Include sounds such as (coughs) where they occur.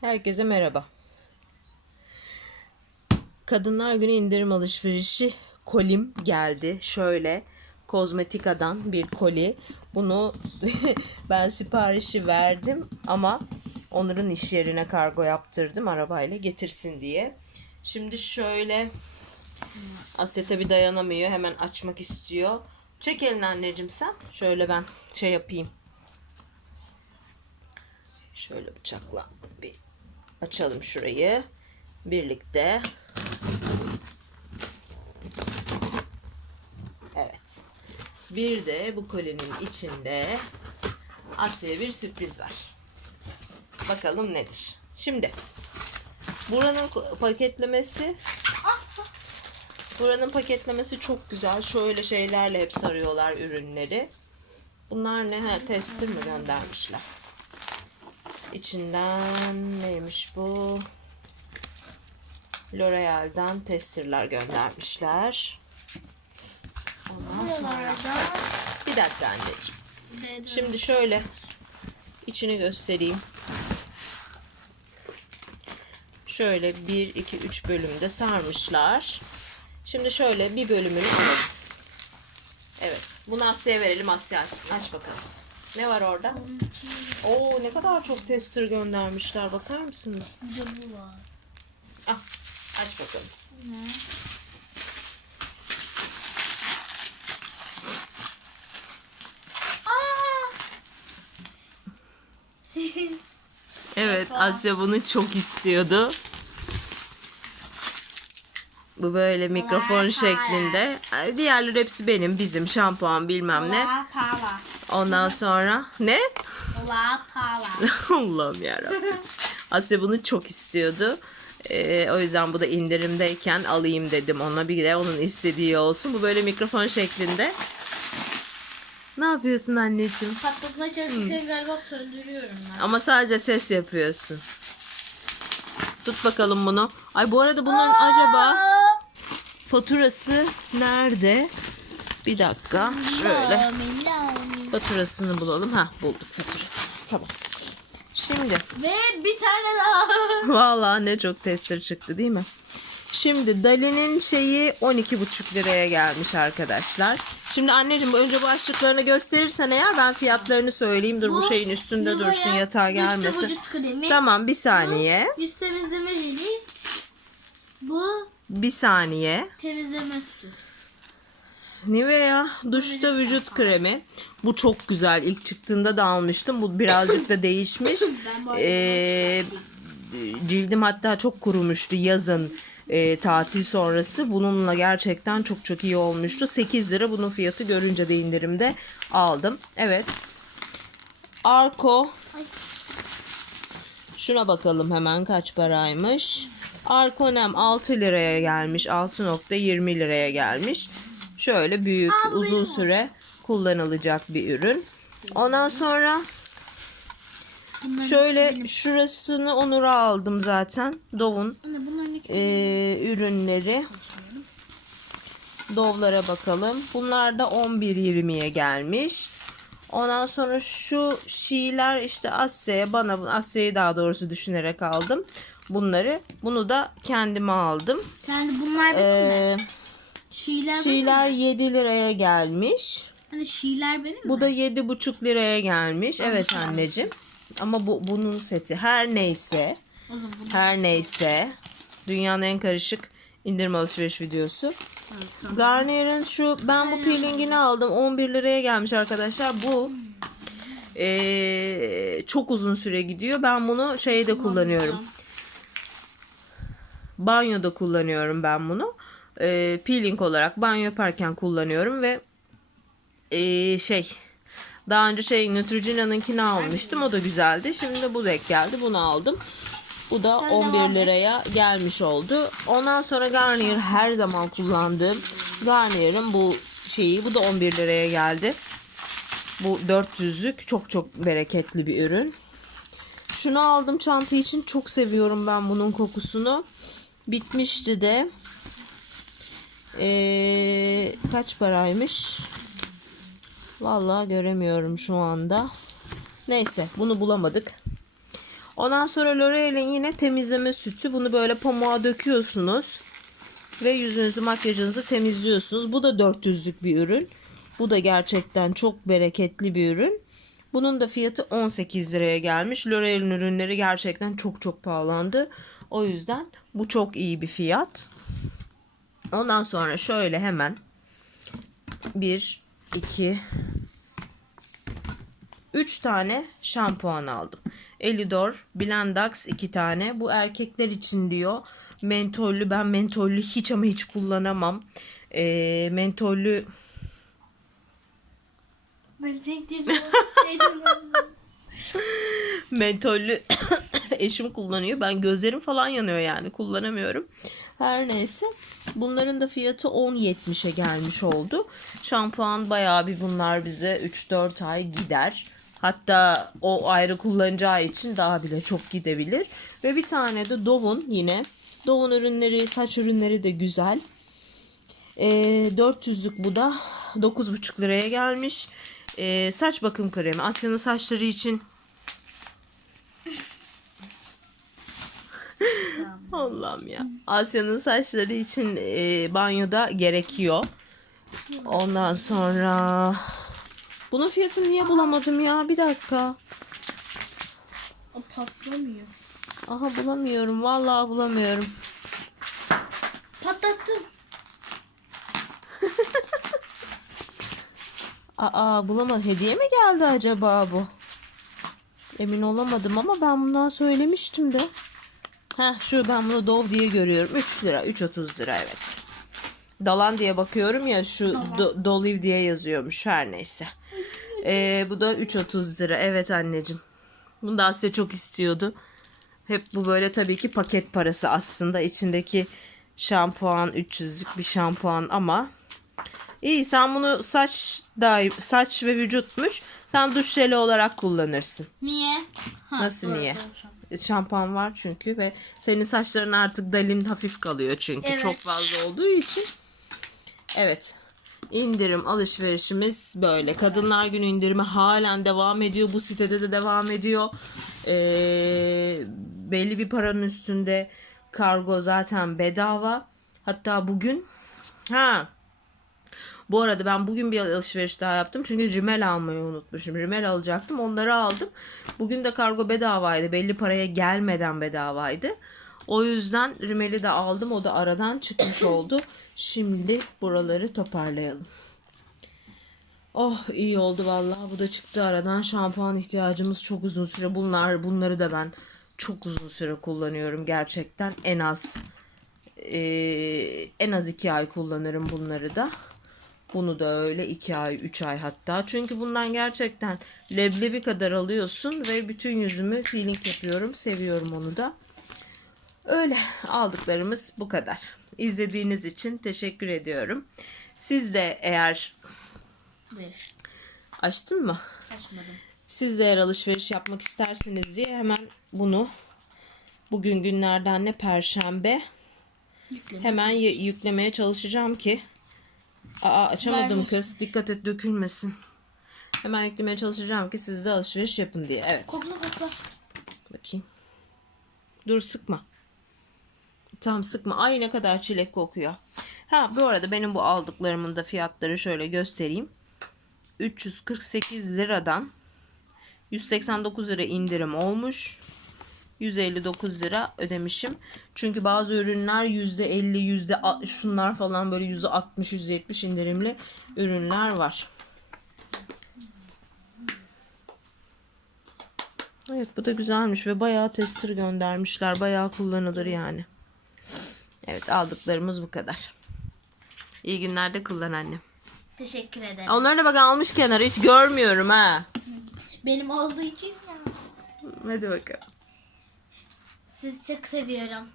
Herkese merhaba. Kadınlar Günü indirim alışverişi kolim geldi. Şöyle kozmetika'dan bir koli. Bunu (laughs) ben siparişi verdim ama onların iş yerine kargo yaptırdım arabayla getirsin diye. Şimdi şöyle Asya tabi dayanamıyor. Hemen açmak istiyor. Çek elini anneciğim sen. Şöyle ben şey yapayım. Şöyle bıçakla bir açalım şurayı. Birlikte. Evet. Bir de bu kolinin içinde Asya'ya bir sürpriz var. Bakalım nedir. Şimdi buranın paketlemesi Buranın paketlemesi çok güzel. Şöyle şeylerle hep sarıyorlar ürünleri. Bunlar ne? Ha, tester mi göndermişler? İçinden neymiş bu? L'Oreal'dan testerlar göndermişler. Ondan sonra bir dakika anneciğim. Şimdi şöyle içini göstereyim. Şöyle 1 2 3 bölümde sarmışlar. Şimdi şöyle bir bölümünü. Evet. Bunu Asya'ya verelim. Asya açsın. Aç bakalım. Ne var orada? Oo ne kadar çok tester göndermişler. Bakar mısınız? Bir de bu var. Ah, aç bakalım. Ne? (laughs) Evet Asya bunu çok istiyordu. Bu böyle mikrofon şeklinde. Diğerleri hepsi benim. Bizim şampuan bilmem ne. Ondan sonra ne? La pala. (laughs) Allah'ım yarabbim. Asya bunu çok istiyordu. Ee, o yüzden bu da indirimdeyken alayım dedim ona. Bir de onun istediği olsun. Bu böyle mikrofon şeklinde. Ne yapıyorsun anneciğim? Patlatma çalışırken galiba söndürüyorum ben. Ama sadece ses yapıyorsun. Tut bakalım bunu. Ay bu arada bunların acaba faturası nerede? Bir dakika. Şöyle. Faturasını bulalım. Ha bulduk faturasını. Tamam. Şimdi Ve bir tane daha. (laughs) Vallahi ne çok tester çıktı değil mi? Şimdi Dali'nin şeyi 12,5 liraya gelmiş arkadaşlar. Şimdi anneciğim önce başlıklarını gösterirsen eğer ben fiyatlarını söyleyeyim. Dur bu, şeyin üstünde Nivea dursun yatağa gelmesin. vücut kremi. Tamam bir saniye. Bu yüz temizleme jeli. Bu Bir saniye. temizleme su. Nivea duşta vücut kremi. Bu çok güzel. İlk çıktığında da almıştım. Bu birazcık da (coughs) değişmiş. Ee, cildim hatta çok kurumuştu yazın e, tatil sonrası. Bununla gerçekten çok çok iyi olmuştu. 8 lira bunun fiyatı görünce de indirimde aldım. Evet. Arko. Şuna bakalım hemen kaç paraymış. Arkonem 6 liraya gelmiş. 6.20 liraya gelmiş. Şöyle büyük uzun süre kullanılacak bir ürün. Ondan sonra şöyle şurasını Onur'a aldım zaten. Bunların ikisi eee, ürünleri. Dovlara bakalım. Bunlar da 11.20'ye gelmiş. Ondan sonra şu şiiler işte Asya'ya bana Asya'yı daha doğrusu düşünerek aldım. Bunları. Bunu da kendime aldım. Yani bunlar benim mi? Ee, Şiiler şiiler mi? 7 liraya gelmiş. Hani şiiler benim Bu mi? da 7,5 liraya gelmiş. Evet anneciğim. Ama bu bunun seti her neyse her neyse dünyanın en karışık indirim alışveriş videosu. evet. Garnier'in şu ben bu peelingini aldım 11 liraya gelmiş arkadaşlar. Bu eee, çok uzun süre gidiyor. Ben bunu şeyde kullanıyorum. Banyoda kullanıyorum ben bunu. Eee, peeling olarak banyo yaparken kullanıyorum ve eee, şey daha önce şey Neutrogena'nınkini almıştım. O da güzeldi. Şimdi de bu denk geldi. Bunu aldım. Bu da 11 liraya gelmiş oldu. Ondan sonra Garnier her zaman kullandığım Garnier'ın bu şeyi. Bu da 11 liraya geldi. Bu 400'lük çok çok bereketli bir ürün. Şunu aldım çanta için. Çok seviyorum ben bunun kokusunu. Bitmişti de. Ee, kaç paraymış? Vallahi göremiyorum şu anda. Neyse bunu bulamadık. Ondan sonra L'Oreal'in yine temizleme sütü. Bunu böyle pamuğa döküyorsunuz. Ve yüzünüzü makyajınızı temizliyorsunuz. Bu da 400'lük bir ürün. Bu da gerçekten çok bereketli bir ürün. Bunun da fiyatı 18 liraya gelmiş. L'Oreal'in ürünleri gerçekten çok çok pahalandı. O yüzden bu çok iyi bir fiyat. Ondan sonra şöyle hemen 1, 2, 3 tane şampuan aldım. Elidor, Blendax 2 tane. Bu erkekler için diyor. Mentollü. Ben mentollü hiç ama hiç kullanamam. Ee, mentollü (laughs) mentollü (coughs) eşim kullanıyor. Ben gözlerim falan yanıyor yani kullanamıyorum. Her neyse bunların da fiyatı 10.70'e gelmiş oldu. Şampuan bayağı bir bunlar bize 3-4 ay gider. Hatta o ayrı kullanacağı için daha bile çok gidebilir. Ve bir tane de Dove'un yine. Dove'un ürünleri, saç ürünleri de güzel. E, 400'lük bu da 9,5 liraya gelmiş. E, saç bakım kremi. Asya'nın saçları için Allah'ım ya. Asya'nın saçları için e, banyoda gerekiyor. Ondan sonra bunun fiyatını niye bulamadım ya? Bir dakika. Patlamıyor. Aha bulamıyorum. Vallahi bulamıyorum. Patlattım. (laughs) Aa bulamadım. Hediye mi geldi acaba bu? Emin olamadım ama ben bundan söylemiştim de. Heh şu ben bunu Dove diye görüyorum. 3 lira. 3.30 lira evet. Dalan diye bakıyorum ya şu Do- Dolive diye yazıyormuş her neyse. Ee, bu da 3.30 lira. Evet anneciğim. Bunu da Asya çok istiyordu. Hep bu böyle tabii ki paket parası aslında. içindeki şampuan 300'lük bir şampuan ama İyi sen bunu saç da saç ve vücutmuş. Sen duş jeli olarak kullanırsın. Niye? Ha, Nasıl doğru, niye? doğru an. Şampuan var çünkü ve senin saçların artık dalin hafif kalıyor çünkü Evet. çok fazla olduğu için. Evet. İndirim alışverişimiz böyle. Kadınlar Günü indirimi halen devam ediyor. Bu sitede de devam ediyor. Ee, belli bir paranın üstünde kargo zaten bedava. Hatta bugün ha bu arada ben bugün bir alışveriş daha yaptım. Çünkü rimel almayı unutmuşum. Rimel alacaktım. Onları aldım. Bugün de kargo bedavaydı. Belli paraya gelmeden bedavaydı. O yüzden rimeli de aldım. O da aradan çıkmış oldu. Şimdi buraları toparlayalım. Oh iyi oldu vallahi. Bu da çıktı aradan. Şampuan ihtiyacımız çok uzun süre. Bunlar bunları da ben çok uzun süre kullanıyorum gerçekten. En az eee, en az iki ay kullanırım bunları da. Bunu da öyle 2 ay 3 ay hatta. Çünkü bundan gerçekten leblebi kadar alıyorsun ve bütün yüzümü peeling yapıyorum. Seviyorum onu da. Öyle aldıklarımız bu kadar. İzlediğiniz için teşekkür ediyorum. Siz de eğer Bir. açtın mı? Açmadım. Siz de eğer alışveriş yapmak isterseniz diye hemen bunu bugün günlerden ne perşembe Yükle. hemen yüklemeye çalışacağım ki Aa açamadım Vermiş. kız. Dikkat et dökülmesin. Hemen yüklemeye çalışacağım ki siz de alışveriş yapın diye. Evet. Kokla kokla. Bakayım. Dur sıkma. Tamam sıkma. Ay ne kadar çilek kokuyor. Ha bu arada benim bu aldıklarımın da fiyatları şöyle göstereyim. 348 liradan 189 lira indirim olmuş. 159 lira ödemişim. Çünkü bazı ürünler %50, %60 şunlar falan böyle %60, %70 indirimli ürünler var. Evet bu da güzelmiş ve bayağı tester göndermişler. Bayağı kullanılır yani. Evet aldıklarımız bu kadar. İyi günlerde kullan annem. Teşekkür ederim. Onları da bak almış kenara hiç görmüyorum ha. Benim olduğu için ya. Hadi bakalım. Sizi çok seviyorum.